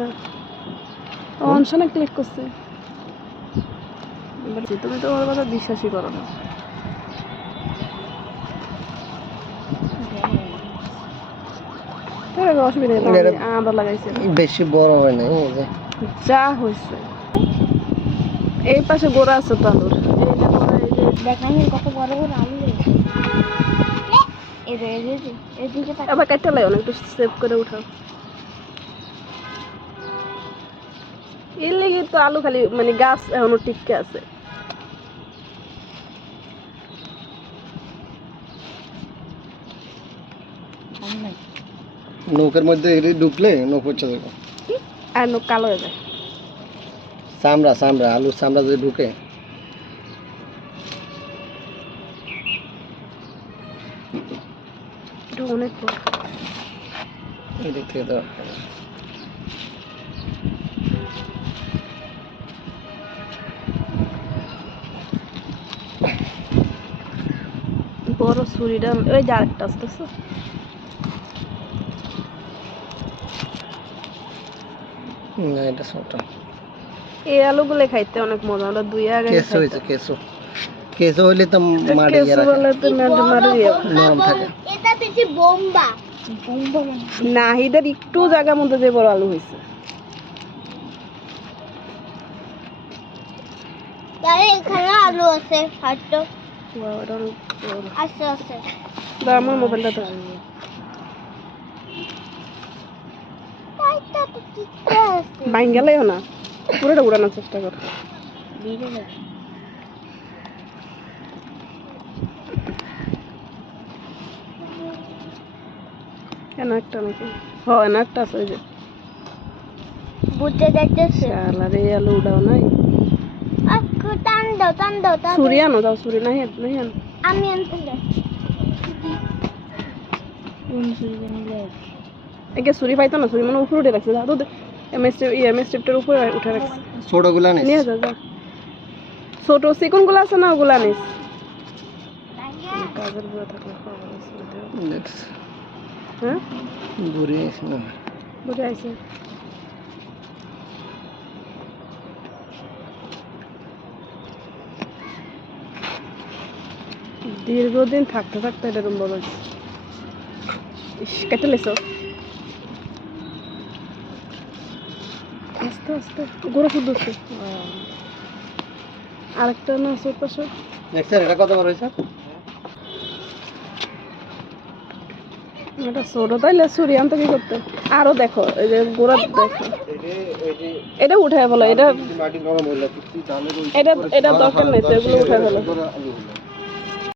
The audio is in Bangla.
না অনশনে ক্লিক করছে। তুমি তো ওর কথা বিশ্বাসই করো না। অসুবিধা আমরা লাগাইছি বেশি বড় হয় না যা হয়েছে। এই পাশে গোড়া আছে তো আলুর, দেখান কত বড় বড় আলু। আবার কাটতে লাগে অনেক, একটু সেভ করে উঠাও। এর লেগে তো আলু খালি মানে গাছ এখনো টিকে আছে। নৌকার মধ্যে ঢুকলে নৌক পড়ছে যাবে আর নৌক কালো হয়ে যায়। চামড়া চামড়া আলুর চামড়া যদি ঢুকে অনেক এদিক থেকে তো বড় ছুরিটা ওই যে আরেকটা আসতেছে। না এটা ছোট। এই আলুগুলো খাইতে অনেক মজা। আমরা দুই আগে কেঁচো হয়েছে কেঁচো কেঁচো হইলে তো মাটি নরম থাকে। এটা বেশি বোম্বা বোম্বা না এদের একটু জায়গার মধ্যে যে বড় আলু হয়েছে। তাহলে এখানে আলু আছে হাঁটো আচ্ছা আচ্ছা আমার মোবাইলটা তো বাইন গেলেও না, পুরোটা উড়ানোর চেষ্টা কর। কেন একটা নাকি হয় না, একটা আছে ওই যে বুঝতে যাচ্ছে শালার এই আলু উড়াও নাই। টান দাও টান দাও ছুরি আনো, দাও ছুরি নাই নাই আনো। আমি আনতে একে ছুরি পাইতো না, ছুরি মানে উপরে উঠে রাখছে। দাও তো এমএস স্ট্রিপটার উপরে উঠে রাখছে। ছোটগুলা নিস নিয়ে যা যা, ছোট চিকন গুলো আছে না ওগুলা নিস। কাজের বুড়া থাকলে হ্যাঁ ঘুরে আসি না বুঝে আইছে। দীর্ঘদিন থাকতে থাকতে এরকম বড় হয়েছে। কেটে লেছো আস্তে আস্তে গোড়া ফুট ধরছে। আরেকটা না আছে পাশে। দেখছেন এটা কত বড় হয়েছে? এটা ছোট তাইলে ছুরি আনতে কি করতে। আরো দেখো এই যে গোড়া দেখো, এটা উঠায় বলো। এটা এটা এটা দরকার নেই তো, এগুলো উঠায় বলো।